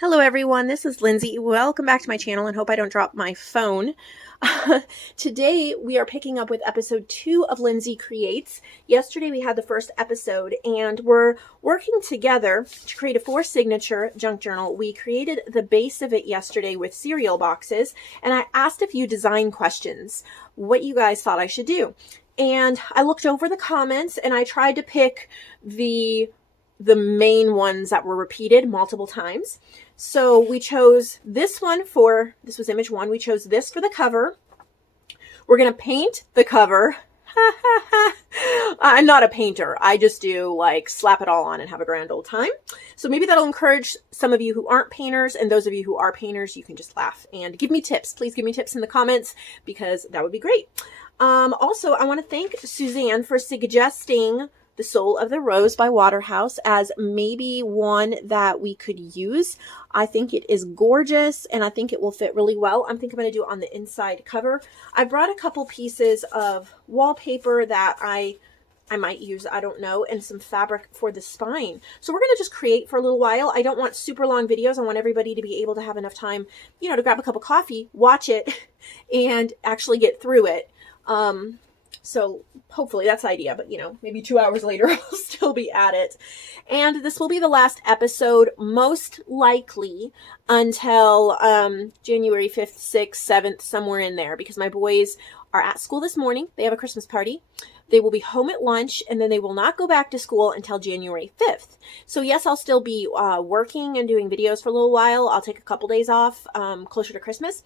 Hello everyone, this is Lindsay. Welcome back to my channel and hope I don't drop my phone. Today we are picking up with episode 2 of Lindsay Creates. Yesterday we had the first episode and we're working together to create a 4-signature junk journal. We created the base of it yesterday with cereal boxes and I asked a few design questions, what you guys thought I should do. And I looked over the comments and I tried to pick the main ones that were repeated multiple times. So we chose this one this was image 1. We chose this for the cover. We're going to paint the cover. I'm not a painter. I just do like slap it all on and have a grand old time. So maybe that'll encourage some of you who aren't painters, and those of you who are painters, you can just laugh and give me tips. Please give me tips in the comments because that would be great. Also, I want to thank Suzanne for suggesting The Soul of the Rose by Waterhouse as maybe one that we could use. I think it is gorgeous and I think it will fit really well. I think I'm going to do it on the inside cover. I brought a couple pieces of wallpaper that I might use, I don't know, and some fabric for the spine. So we're going to just create for a little while. I don't want super long videos. I want everybody to be able to have enough time, to grab a cup of coffee, watch it, and actually get through it. So hopefully that's the idea, but maybe 2 hours later I'll still be at it. And this will be the last episode, most likely until January 5th, 6th, 7th, somewhere in there, because my boys are at school this morning. They have a Christmas party. They will be home at lunch, and then they will not go back to school until January 5th. So yes, I'll still be working and doing videos for a little while. I'll take a couple days off closer to Christmas.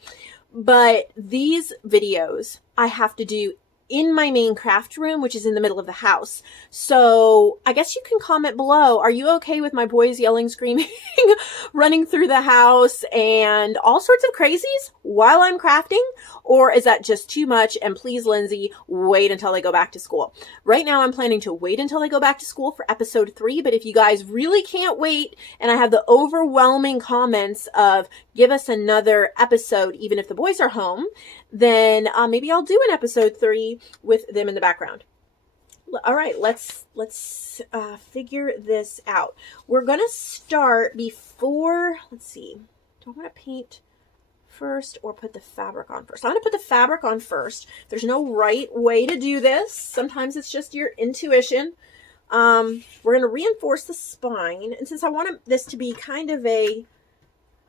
But these videos I have to do in my main craft room, which is in the middle of the house. So I guess you can comment below. Are you okay with my boys yelling, screaming, running through the house and all sorts of crazies while I'm crafting? Or is that just too much? And please, Lindsay, wait until they go back to school. Right now I'm planning to wait until they go back to school for episode 3. But if you guys really can't wait and I have the overwhelming comments of give us another episode, even if the boys are home, then maybe I'll do an episode 3 with them in the background. All right, let's figure this out. We're going to start before, let's see, do I want to paint first or put the fabric on first? I'm going to put the fabric on first. There's no right way to do this. Sometimes it's just your intuition. We're going to reinforce the spine. And since I want this to be kind of a,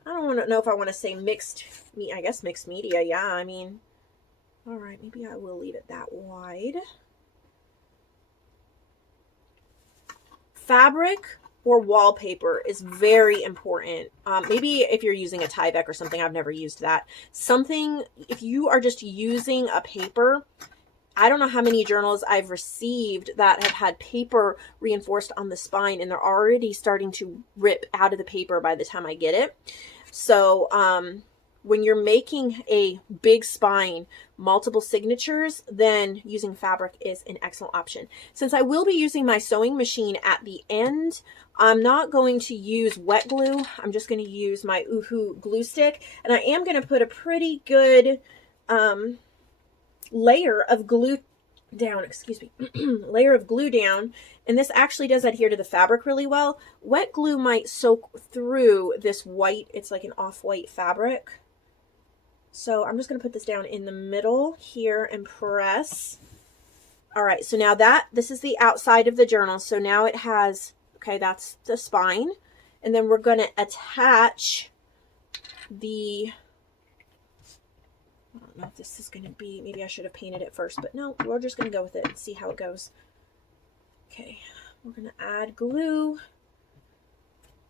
I don't know if I want to say mixed, I guess mixed media. Yeah, I mean, all right, maybe I will leave it that wide. Fabric or wallpaper is very important. Maybe if you're using a Tyvek or something, I've never used that. Something, if you are just using a paper, I don't know how many journals I've received that have had paper reinforced on the spine and they're already starting to rip out of the paper by the time I get it. So when you're making a big spine, multiple signatures, then using fabric is an excellent option. Since I will be using my sewing machine at the end, I'm not going to use wet glue. I'm just going to use my Oohoo glue stick. And I am going to put a pretty good layer of glue down, layer of glue down. And this actually does adhere to the fabric really well. Wet glue might soak through this white, it's like an off-white fabric. So I'm just going to put this down in the middle here and press. All right, so now this is the outside of the journal. So now it has, okay, that's the spine. And then we're going to attach I don't know if this is going to be, maybe I should have painted it first, but no, we're just going to go with it and see how it goes. Okay, we're going to add glue.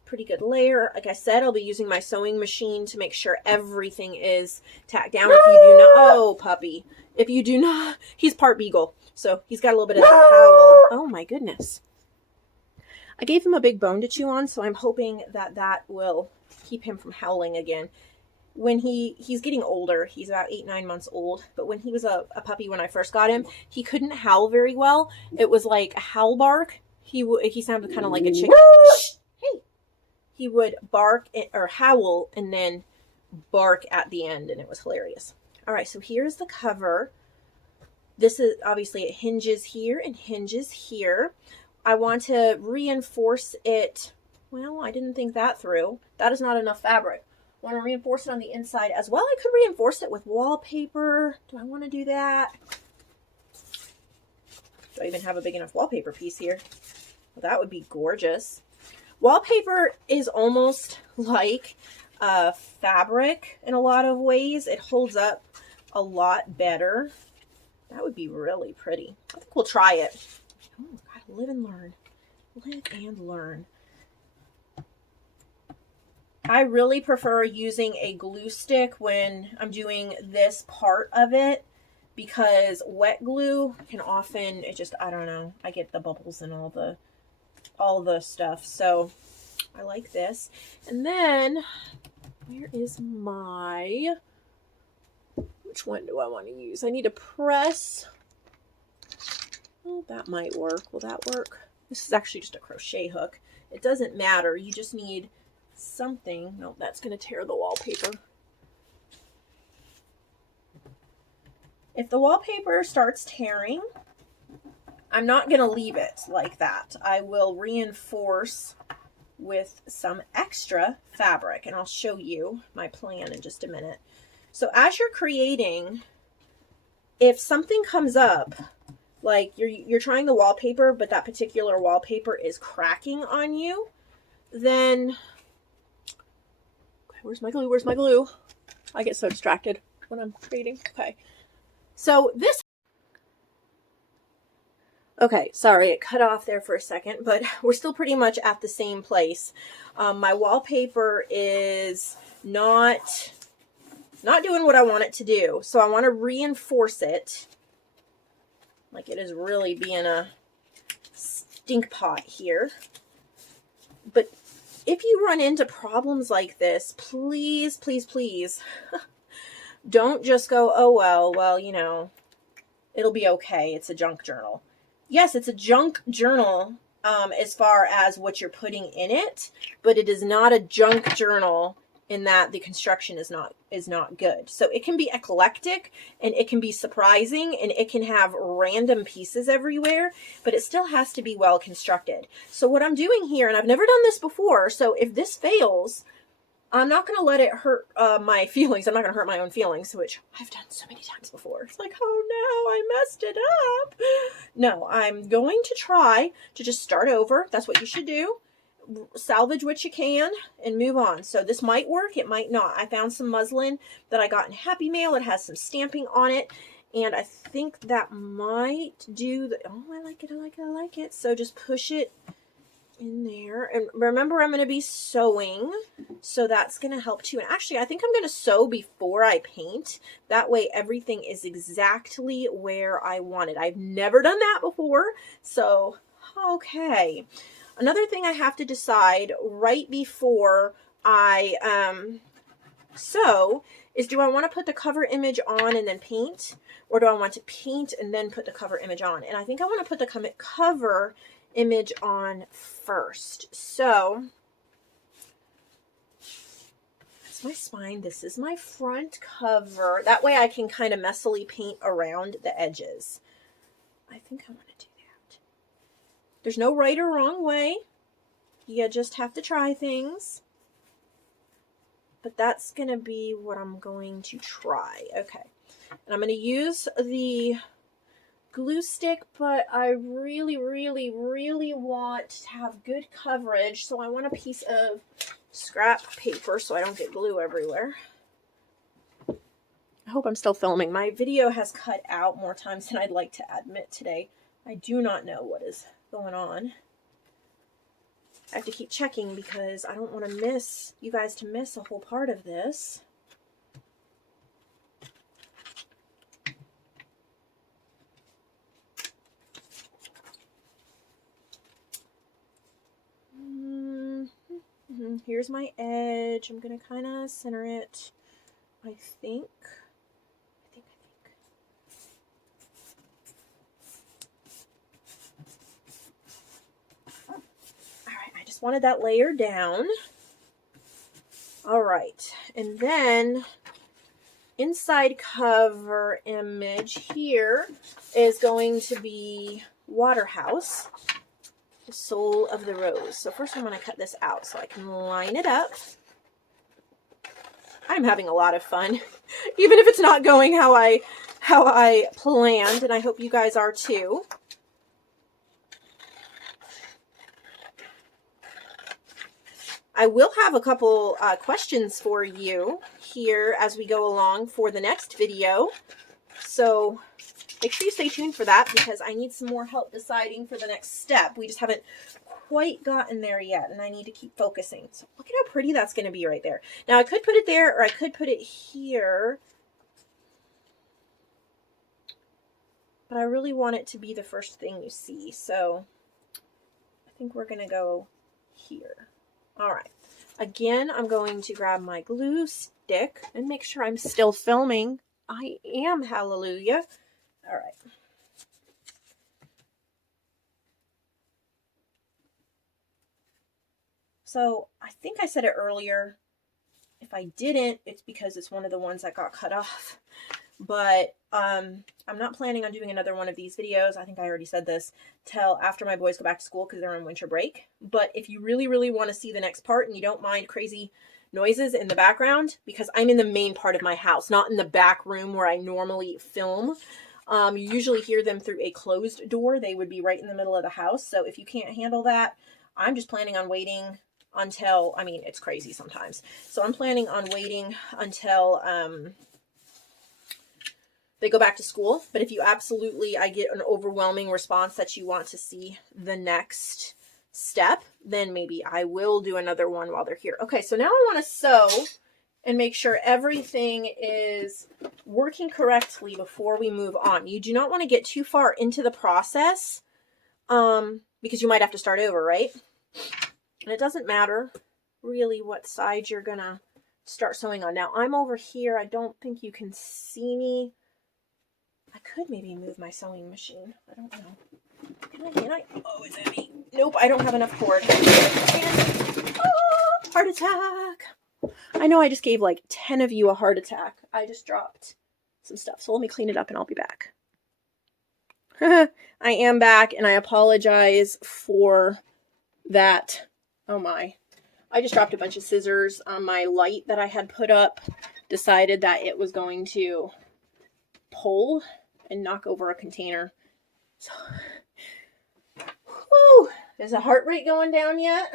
Pretty good layer. Like I said, I'll be using my sewing machine to make sure everything is tacked down. If you do not, oh puppy, if you do not, he's part beagle, so he's got a little bit of a howl. Oh my goodness. I gave him a big bone to chew on, so I'm hoping that will keep him from howling again. When he's getting older, he's about 8-9 months old, but when he was a puppy, when I first got him, he couldn't howl very well. It was like a howl bark. He sounded kind of like a chicken. Hey. He would bark or howl and then bark at the end, and it was hilarious. All right, so here's the cover. This is obviously, it hinges here and hinges here. I want to reinforce it Well, I didn't think that through. That is not enough fabric. I want to reinforce it on the inside as well. I could reinforce it with wallpaper. Do I want to do that? Do I even have a big enough wallpaper piece here? Well, that would be gorgeous. Wallpaper is almost like fabric in a lot of ways. It holds up a lot better. That would be really pretty. I think we'll try it. Oh, gotta live and learn. Live and learn. I really prefer using a glue stick when I'm doing this part of it, because wet glue can often, it just, I don't know, I get the bubbles and all the stuff. So I like this. And then where is my, which one do I want to use? I need to press. Oh, that might work. Will that work? This is actually just a crochet hook. It doesn't matter. You just need something. No, that's going to tear the wallpaper. If the wallpaper starts tearing, I'm not going to leave it like that. I will reinforce with some extra fabric, and I'll show you my plan in just a minute. So as you're creating, if something comes up, like you're trying the wallpaper, but that particular wallpaper is cracking on you, then, okay, where's my glue? Where's my glue? I get so distracted when I'm creating. Okay. So this, okay, sorry, it cut off there for a second, but we're still pretty much at the same place. My wallpaper is not doing what I want it to do. So I want to reinforce it. Like, it is really being a stink pot here. But if you run into problems like this, please, please, please, don't just go, oh, well, you know, it'll be okay. It's a junk journal. Yes, it's a junk journal as far as what you're putting in it, but it is not a junk journal in that the construction is not good. So it can be eclectic, and it can be surprising, and it can have random pieces everywhere, but it still has to be well constructed. So what I'm doing here, and I've never done this before, so if this fails, I'm not going to let it hurt my feelings. I'm not going to hurt my own feelings, which I've done so many times before. It's like, oh no, I messed it up. No, I'm going to try to just start over. That's what you should do. Salvage what you can and move on. So this might work, it might not. I found some muslin that I got in Happy Mail. It has some stamping on it, and I think that might do the, oh, I like it, I like it, I like it. So just push it in there, and remember, I'm going to be sewing, so that's going to help too. And actually, I think I'm going to sew before I paint. That way everything is exactly where I want it. I've never done that before, so okay. Another thing I have to decide right before I sew is, do I want to put the cover image on and then paint, or do I want to paint and then put the cover image on? And I think I want to put the cover image on first. So that's my spine. This is my front cover. That way I can kind of messily paint around the edges. I think I want to do that. There's no right or wrong way. You just have to try things. But that's going to be what I'm going to try. Okay. And I'm going to use the glue stick, but I really, really, really want to have good coverage. So I want a piece of scrap paper so I don't get glue everywhere. I hope I'm still filming. My video has cut out more times than I'd like to admit today. I do not know what is going on. I have to keep checking because I don't want to miss you guys to miss a whole part of this. Here's my edge. I'm going to kind of center it, I think. Wanted that layer down. All right, and then inside cover image here is going to be Waterhouse, the sole of the rose. So first I'm going to cut this out so I can line it up. I'm having a lot of fun, even if it's not going how I planned, and I hope you guys are too. I will have a couple questions for you here as we go along for the next video. So make sure you stay tuned for that because I need some more help deciding for the next step. We just haven't quite gotten there yet, and I need to keep focusing. So look at how pretty that's going to be right there. Now I could put it there or I could put it here, but I really want it to be the first thing you see. So I think we're going to go here. All right. Again, I'm going to grab my glue stick and make sure I'm still filming. I am, hallelujah. All right. So I think I said it earlier. If I didn't, it's because it's one of the ones that got cut off. But I'm not planning on doing another one of these videos. I think I already said this till after my boys go back to school because they're on winter break. But if you really, really want to see the next part and you don't mind crazy noises in the background, because I'm in the main part of my house, not in the back room where I normally film. You usually hear them through a closed door. They would be right in the middle of the house. So if you can't handle that, I'm just planning on waiting until, I mean, it's crazy sometimes. So I'm planning on waiting until they go back to school. But if you absolutely, I get an overwhelming response that you want to see the next step, then maybe I will do another one while they're here. Okay, so now I want to sew and make sure everything is working correctly before we move on. You do not want to get too far into the process because you might have to start over, right? And it doesn't matter really what side you're going to start sewing on. Now, I'm over here. I don't think you can see me. I could maybe move my sewing machine. I don't know. Can I? Oh, it's heavy. Nope, I don't have enough cord. Heart attack. I know I just gave like 10 of you a heart attack. I just dropped some stuff. So let me clean it up and I'll be back. I am back and I apologize for that. Oh my. I just dropped a bunch of scissors on my light that I had put up. Decided that it was going to pull and knock over a container. So, whew, is the heart rate going down yet?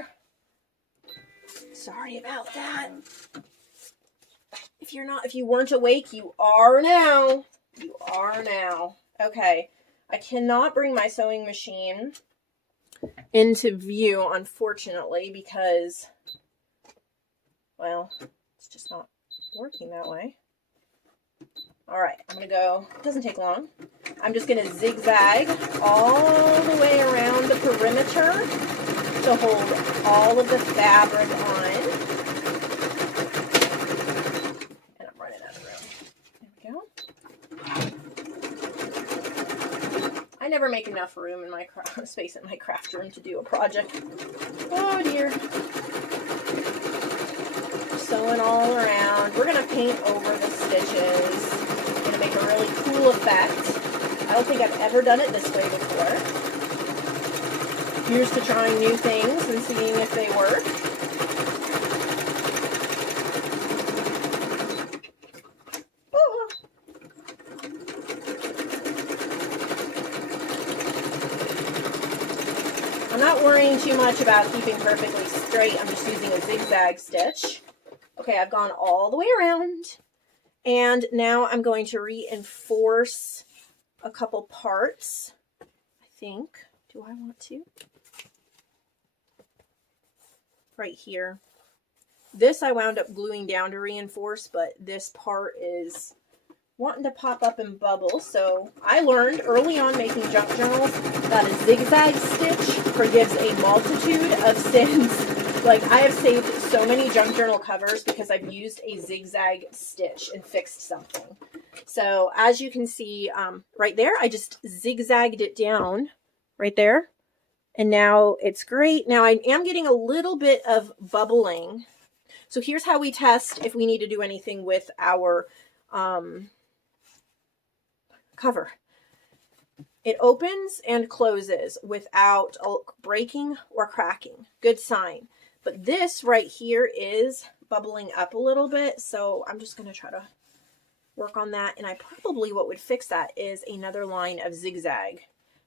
Sorry about that. If you weren't awake, you are now. You are now. Okay. I cannot bring my sewing machine into view, unfortunately, because, well, it's just not working that way. All right, I'm going to go, it doesn't take long. I'm just going to zigzag all the way around the perimeter to hold all of the fabric on. And I'm running out of room. There we go. I never make enough room in my space in my craft room to do a project. Oh dear. Sewing all around. We're going to paint over the stitches. Going to make a really cool effect. I don't think I've ever done it this way before. Here's to trying new things and seeing if they work. Oh. I'm not worrying too much about keeping perfectly straight. I'm just using a zigzag stitch. Okay, I've gone all the way around. And now I'm going to reinforce a couple parts, I think. Do I want to? Right here. This I wound up gluing down to reinforce, but this part is wanting to pop up and bubble. So I learned early on making junk journals that a zigzag stitch forgives a multitude of sins. Like, I have saved so many junk journal covers because I've used a zigzag stitch and fixed something. So as you can see right there, I just zigzagged it down right there. And now it's great. Now I am getting a little bit of bubbling. So here's how we test if we need to do anything with our cover. It opens and closes without breaking or cracking. Good sign. But this right here is bubbling up a little bit, so I'm just going to try to work on that. And I probably, what would fix that is another line of zigzag.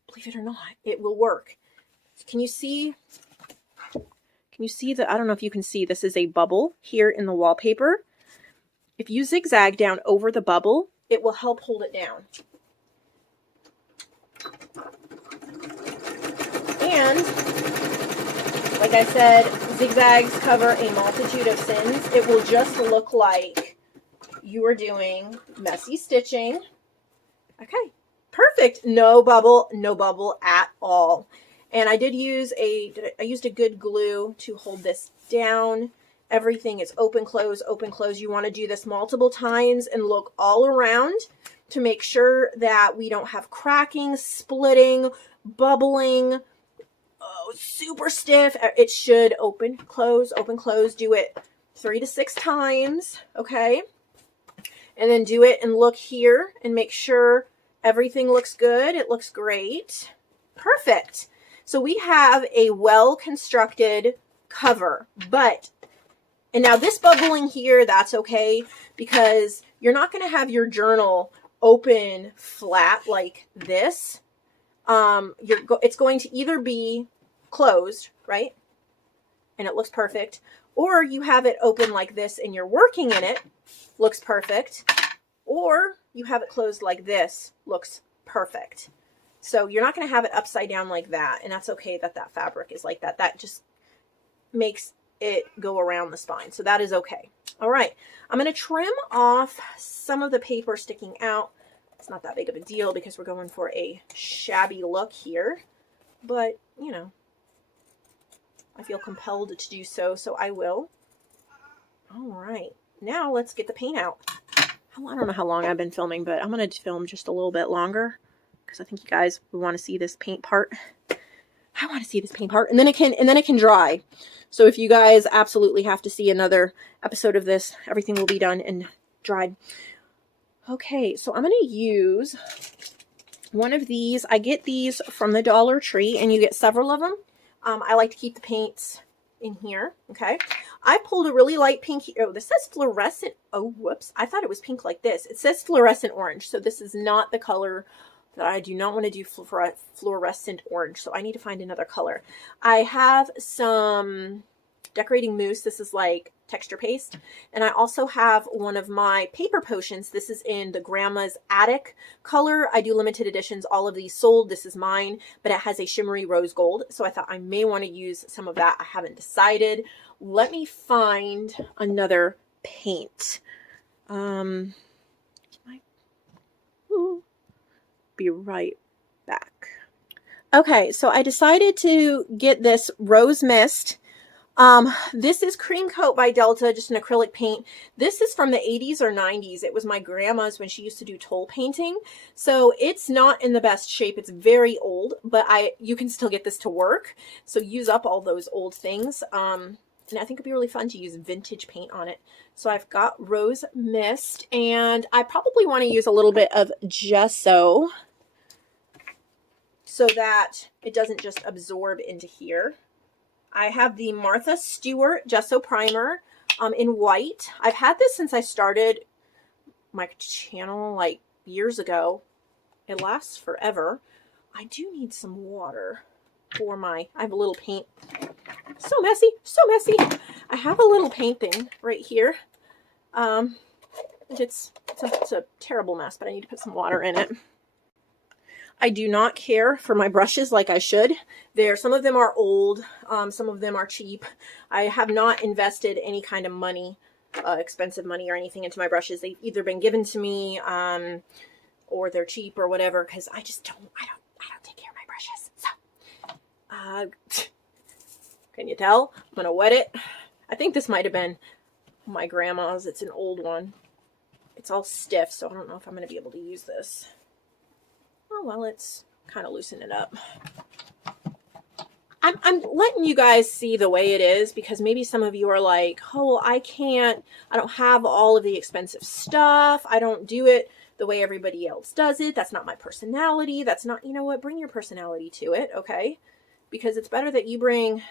Believe it or not, it will work. Can you see? Can you see that? I don't know if you can see, this is a bubble here in the wallpaper. If you zigzag down over the bubble, it will help hold it down. And like I said, zigzags cover a multitude of sins. It will just look like you are doing messy stitching. Okay, perfect. No bubble at all. And I did use I used a good glue to hold this down. Everything is open, close, open, close. You want to do this multiple times and look all around to make sure that we don't have cracking, splitting, bubbling, super stiff. It should open, close, open, close. Do it 3 to 6 times, okay? And then do it and look here and make sure everything looks good. It looks great. Perfect. So we have a well-constructed cover, and now this bubbling here, that's okay, because you're not going to have your journal open flat like this. It's going to either be closed, right? And it looks perfect. Or you have it open like this and you're working in it, looks perfect. Or you have it closed like this, looks perfect. So you're not going to have it upside down like that. And that's okay that that fabric is like that. That just makes it go around the spine. So that is okay. All right. I'm going to trim off some of the paper sticking out. It's not that big of a deal because we're going for a shabby look here. But, you know, I feel compelled to do so, so I will. All right. Now let's get the paint out. I don't know how long I've been filming, but I'm going to film just a little bit longer because I think you guys would want to see this paint part. I want to see this paint part, and then it can dry. So if you guys absolutely have to see another episode of this, everything will be done and dried. Okay, so I'm going to use one of these. I get these from the Dollar Tree, and you get several of them. I like to keep the paints in here, okay? I pulled a really light pink. Oh, this says fluorescent. Oh, whoops. I thought it was pink like this. It says fluorescent orange, so this is not the color that I do not want to do fluorescent orange, so I need to find another color. I have some decorating mousse. This is like texture paste. And I also have one of my paper potions. This is in the Grandma's Attic color. I do limited editions. All of these sold. This is mine, but it has a shimmery rose gold. So I thought I may want to use some of that. I haven't decided. Let me find another paint. Be right back. Okay, so I decided to get this Rose Mist. This is Cream Coat by Delta, just an acrylic paint. This is from the 80s or 90s. It was my grandma's when she used to do toll painting. So it's not in the best shape. It's very old, but you can still get this to work. So use up all those old things. And I think it'd be really fun to use vintage paint on it. So I've got Rose Mist, and I probably want to use a little bit of Gesso so that it doesn't just absorb into here. I have the Martha Stewart Gesso Primer in white. I've had this since I started my channel like years ago. It lasts forever. I do need some water for I have a little paint. So messy, so messy. I have a little paint thing right here. It's a terrible mess, but I need to put some water in it. I do not care for my brushes like I should. Some of them are old, some of them are cheap. I have not invested any kind of money, expensive money or anything into my brushes. They've either been given to me, or they're cheap or whatever, because I don't take care of my brushes. So, can you tell? I'm gonna wet it. I think this might have been my grandma's. It's an old one. It's all stiff, so I don't know if I'm gonna be able to use this. Oh, well, let's kind of loosen it up. I'm letting you guys see the way it is because maybe some of you are like, oh, I don't have all of the expensive stuff. I don't do it the way everybody else does it. That's not my personality. That's not, you know what, bring your personality to it, okay? Because it's better that you bring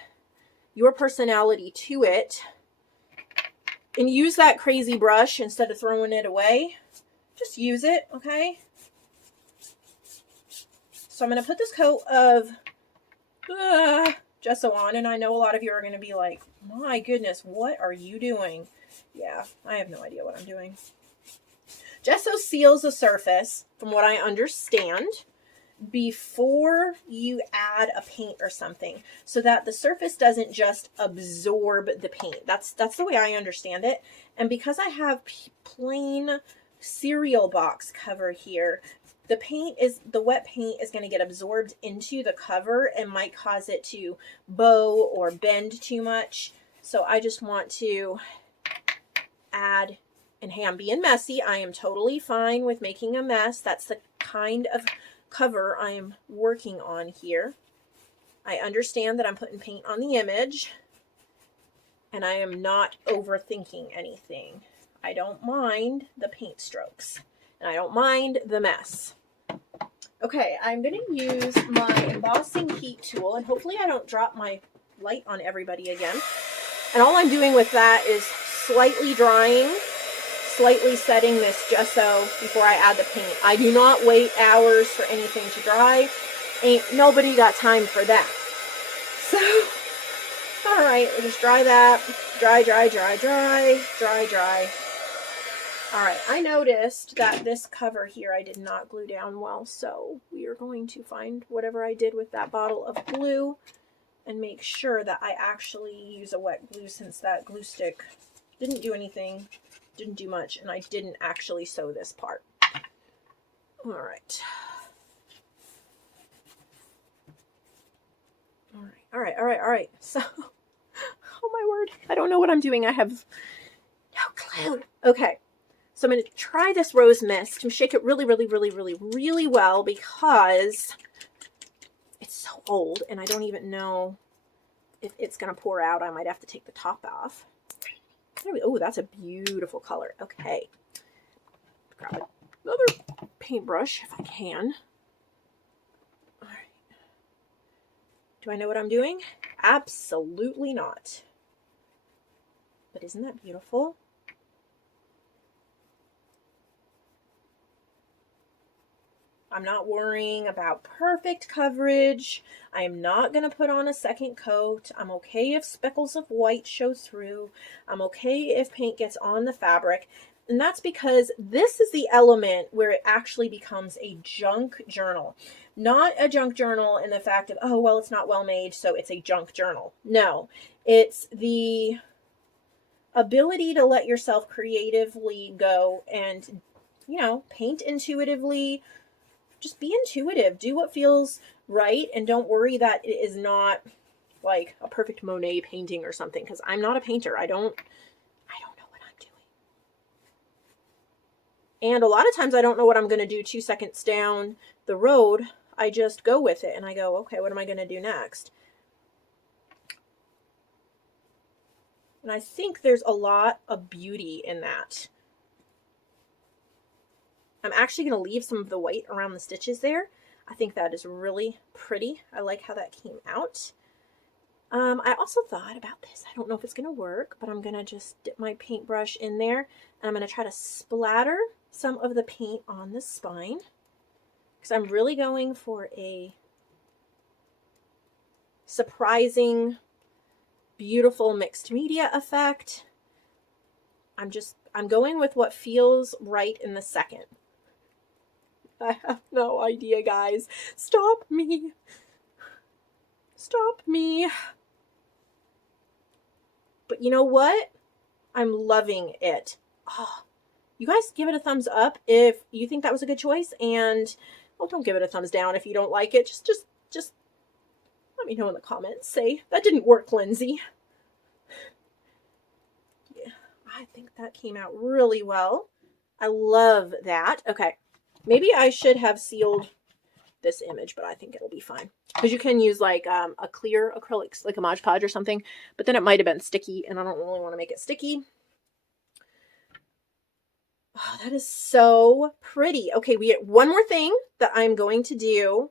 your personality to it and use that crazy brush instead of throwing it away. Just use it, okay? So I'm going to put this coat of gesso on, and I know a lot of you are going to be like, my goodness, what are you doing? Yeah, I have no idea what I'm doing. Gesso seals the surface, from what I understand, before you add a paint or something, so that the surface doesn't just absorb the paint. That's the way I understand it. And because I have plain cereal box cover here, the wet paint is going to get absorbed into the cover and might cause it to bow or bend too much. So I just want to add, and hey, I'm being messy. I am totally fine with making a mess. That's the kind of cover I am working on here. I understand that I'm putting paint on the image, and I am not overthinking anything. I don't mind the paint strokes, and I don't mind the mess. Okay, I'm going to use my embossing heat tool, and hopefully I don't drop my light on everybody again. And all I'm doing with that is slightly drying, slightly setting this gesso before I add the paint. I do not wait hours for anything to dry. Ain't nobody got time for that. So, all right, we'll just dry that. Dry, dry, dry, dry, dry, dry. All right, I noticed that this cover here I did not glue down well, so we are going to find whatever I did with that bottle of glue and make sure that I actually use a wet glue, since that glue stick didn't do anything, didn't do much, and I didn't actually sew this part. All right. All right. So, oh my word, I don't know what I'm doing. I have no clue. Okay. So I'm going to try this rose mist and shake it really, really, really, really, really well, because it's so old and I don't even know if it's going to pour out. I might have to take the top off. Oh, that's a beautiful color. Okay. Grab another paintbrush if I can. All right. Do I know what I'm doing? Absolutely not. But isn't that beautiful? I'm not worrying about perfect coverage. I am not going to put on a second coat. I'm okay if speckles of white show through. I'm okay if paint gets on the fabric. And that's because this is the element where it actually becomes a junk journal. Not a junk journal in the fact of, oh, well, it's not well made, so it's a junk journal. No, it's the ability to let yourself creatively go and, you know, paint intuitively. Just be intuitive. Do what feels right, and don't worry that it is not like a perfect Monet painting or something, because I'm not a painter. I don't know what I'm doing. And a lot of times I don't know what I'm going to do 2 seconds down the road. I just go with it and I go, okay, what am I going to do next? And I think there's a lot of beauty in that. I'm actually going to leave some of the white around the stitches there. I think that is really pretty. I like how that came out. I also thought about this. I don't know if it's going to work, but I'm going to just dip my paintbrush in there, and I'm going to try to splatter some of the paint on the spine, because I'm really going for a surprising, beautiful mixed media effect. I'm going with what feels right in the second. I have no idea, guys. Stop me. Stop me. But you know what? I'm loving it. Oh, you guys give it a thumbs up if you think that was a good choice, and well, don't give it a thumbs down if you don't like it. Just let me know in the comments. Say, that didn't work, Lindsay. Yeah, I think that came out really well. I love that. Okay. Maybe I should have sealed this image, but I think it'll be fine. Because you can use like a clear acrylics, like a Mod Podge or something, but then it might have been sticky, and I don't really want to make it sticky. Oh, that is so pretty. Okay, we have one more thing that I'm going to do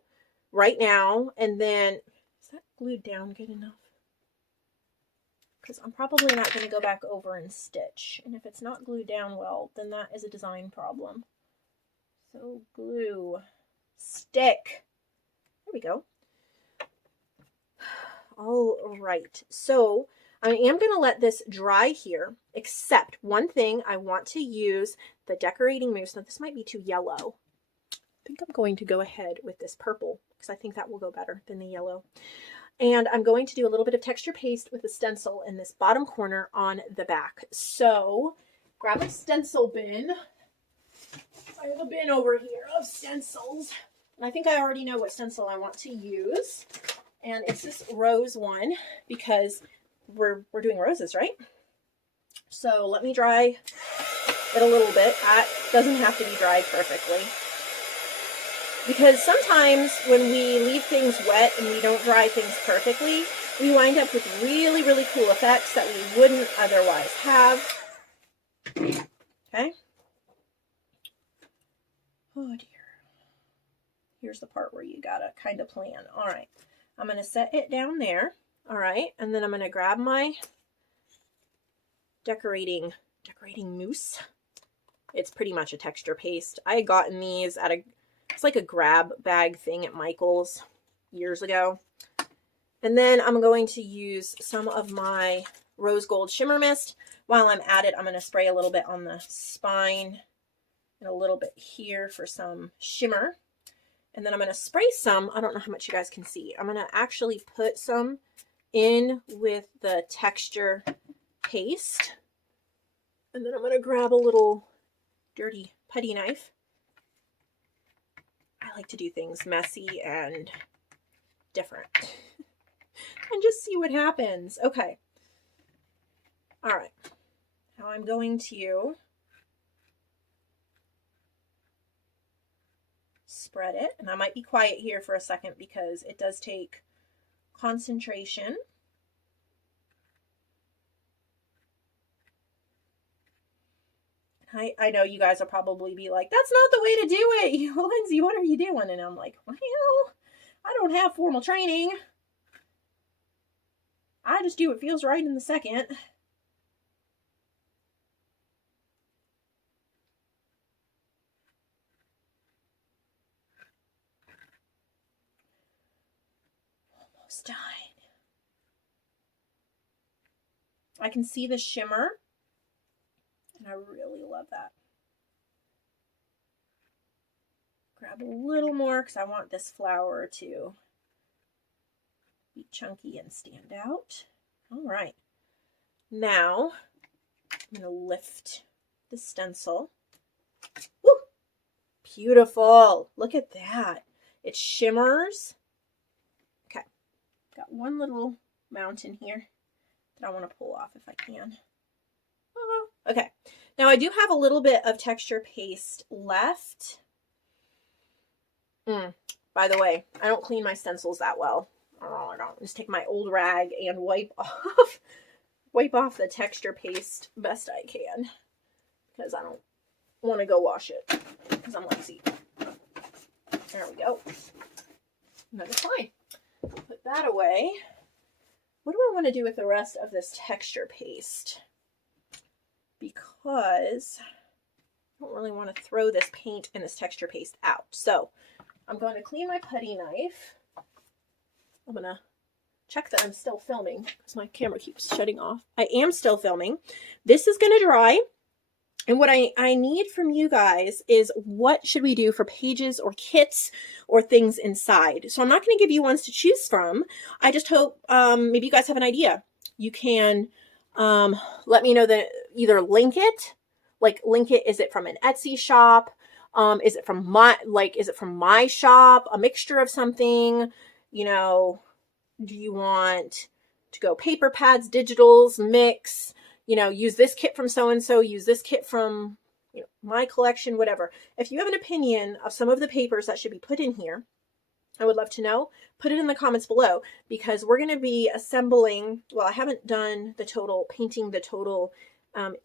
right now, and then is that glued down good enough? Because I'm probably not going to go back over and stitch, and if it's not glued down well, then that is a design problem. So glue, stick. There we go. All right, so I am going to let this dry here, except one thing. I want to use the decorating mousse. Now this might be too yellow. I think I'm going to go ahead with this purple because I think that will go better than the yellow. And I'm going to do a little bit of texture paste with the stencil in this bottom corner on the back. So grab a stencil bin. I have a bin over here of stencils. And I think I already know what stencil I want to use. And it's this rose one because we're doing roses, right? So let me dry it a little bit. That doesn't have to be dried perfectly. Because sometimes when we leave things wet and we don't dry things perfectly, we wind up with really, really cool effects that we wouldn't otherwise have. Okay. Oh dear. Here's the part where you gotta kind of plan. All right. I'm going to set it down there. All right. And then I'm going to grab my decorating mousse. It's pretty much a texture paste. I had gotten these at it's like a grab bag thing at Michael's years ago. And then I'm going to use some of my rose gold shimmer mist. While I'm at it, I'm going to spray a little bit on the spine and a little bit here for some shimmer. And then I'm going to spray some. I don't know how much you guys can see. I'm going to actually put some in with the texture paste. And then I'm going to grab a little dirty putty knife. I like to do things messy and different. And just see what happens. Okay. All right. Now I'm going to spread it, and I might be quiet here for a second because it does take concentration. I know you guys will probably be like, that's not the way to do it. Lindsay, what are you doing? And I'm like, well, I don't have formal training. I just do what feels right in the second. Almost done. I can see the shimmer, and I really love that. Grab a little more because I want this flower to be chunky and stand out. All right. Now, I'm going to lift the stencil. Woo! Beautiful. Look at that. It shimmers. Okay. Got one little mountain here that I want to pull off if I can. Okay. Now I do have a little bit of texture paste left. By the way, I don't clean my stencils that well. Oh, I don't. Just take my old rag and wipe off the texture paste best I can. Because I don't want to go wash it. Because I'm lazy. There we go. That's fine. Put that away. What do I want to do with the rest of this texture paste? Because I don't really want to throw this paint and this texture paste out. So I'm going to clean my putty knife. I'm going to check that I'm still filming because my camera keeps shutting off. I am still filming. This is going to dry. And what I need from you guys is what should we do for pages or kits or things inside. So I'm not going to give you ones to choose from. I just hope maybe you guys have an idea. You can let me know that either link it. Is it from an Etsy shop? Is it from my shop? A mixture of something? You know, do you want to go paper pads, digitals, mix? You know, use this kit from so-and-so, use this kit from my collection, whatever. If you have an opinion of some of the papers that should be put in here, I would love to know. Put it in the comments below because we're going to be assembling, well, I haven't done the total, painting the total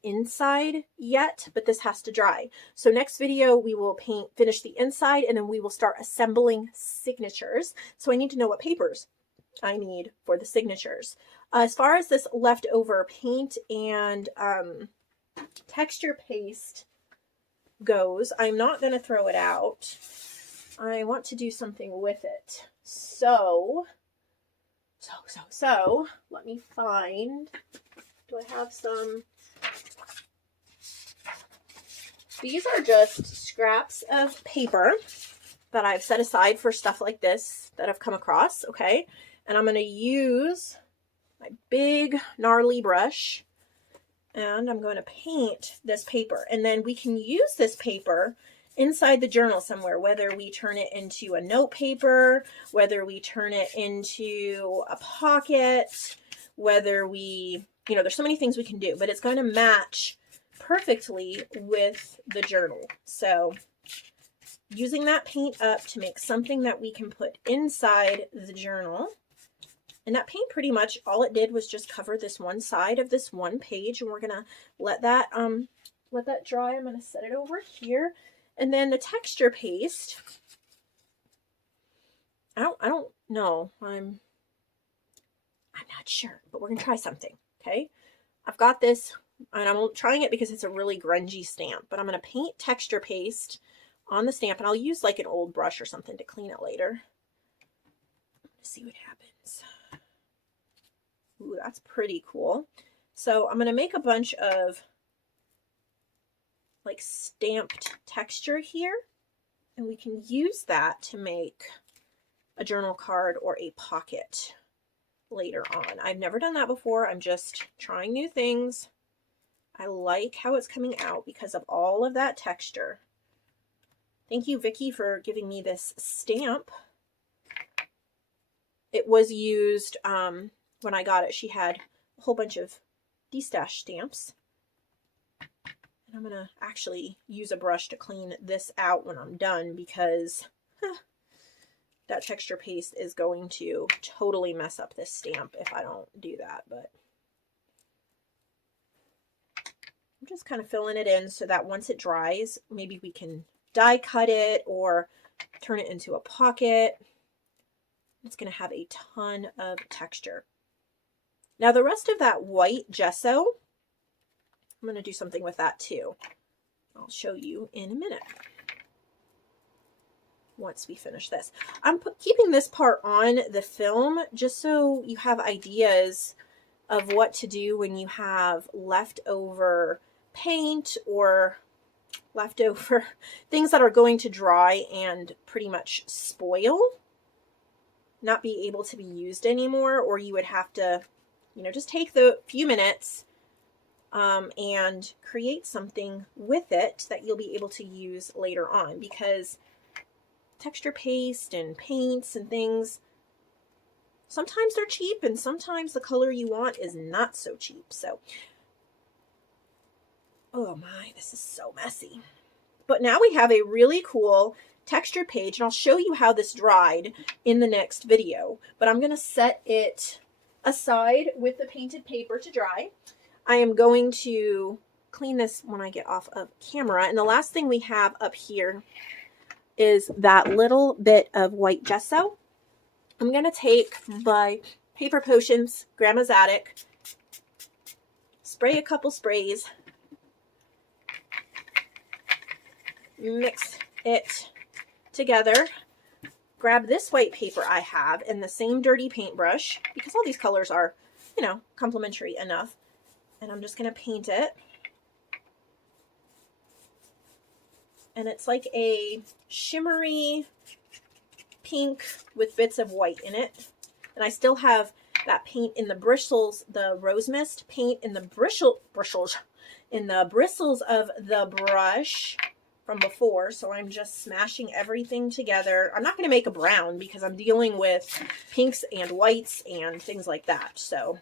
inside yet, but this has to dry. So next video we will finish the inside, and then we will start assembling signatures. So I need to know what papers I need for the signatures. As far as this leftover paint and texture paste goes, I'm not going to throw it out. I want to do something with it. So let me find, do I have some? These are just scraps of paper that I've set aside for stuff like this that I've come across, okay? And I'm going to use my big gnarly brush, and I'm going to paint this paper. And then we can use this paper inside the journal somewhere, whether we turn it into a note paper, whether we turn it into a pocket, whether we, you know, there's so many things we can do, but it's going to match perfectly with the journal. So using that paint up to make something that we can put inside the journal. And that paint, pretty much all it did was just cover this one side of this one page, and we're gonna let that dry. I'm gonna set it over here. And then the texture paste, I don't know. I'm not sure, but we're gonna try something. Okay, I've got this, and I'm trying it because it's a really grungy stamp, but I'm gonna paint texture paste on the stamp, and I'll use like an old brush or something to clean it later. Let's see what happens. Ooh, that's pretty cool. So I'm going to make a bunch of like stamped texture here, and we can use that to make a journal card or a pocket later on. I've never done that before. I'm just trying new things. I like how it's coming out because of all of that texture. Thank you, Vicky, for giving me this stamp. It was used when I got it. She had a whole bunch of de-stash stamps. And I'm going to actually use a brush to clean this out when I'm done, because that texture paste is going to totally mess up this stamp if I don't do that. But I'm just kind of filling it in so that once it dries, maybe we can die cut it or turn it into a pocket. It's going to have a ton of texture. Now the rest of that white gesso, I'm going to do something with that too. I'll show you in a minute once we finish this. I'm keeping this part on the film just so you have ideas of what to do when you have leftover paint or leftover things that are going to dry and pretty much spoil, not be able to be used anymore, or you would have to, you know, just take the few minutes and create something with it that you'll be able to use later on, because texture paste and paints and things, sometimes they're cheap and sometimes the color you want is not so cheap. So, oh my, this is so messy. But now we have a really cool texture page, and I'll show you how this dried in the next video. But I'm going to set it aside with the painted paper to dry. I am going to clean this when I get off of camera. And the last thing we have up here is that little bit of white gesso. I'm going to take my Paper Potions Grandma's Attic, spray a couple sprays, mix it together, grab this white paper I have and the same dirty paintbrush, because all these colors are, you know, complementary enough, and I'm just going to paint it. And it's like a shimmery pink with bits of white in it. And I still have that paint in the bristles, the Rose Mist paint in the bristles of the brush from before. So I'm just smashing everything together. I'm not going to make a brown because I'm dealing with pinks and whites and things like that. So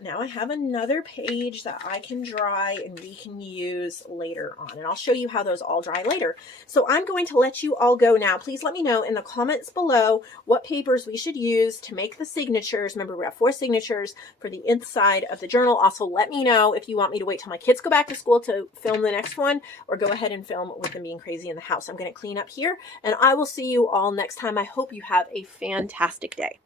Now I have another page that I can dry and we can use later on. And I'll show you how those all dry later. So I'm going to let you all go now. Please let me know in the comments below what papers we should use to make the signatures. Remember, we have 4 signatures for the inside of the journal. Also, let me know if you want me to wait till my kids go back to school to film the next one, or go ahead and film with them being crazy in the house. I'm going to clean up here, and I will see you all next time. I hope you have a fantastic day.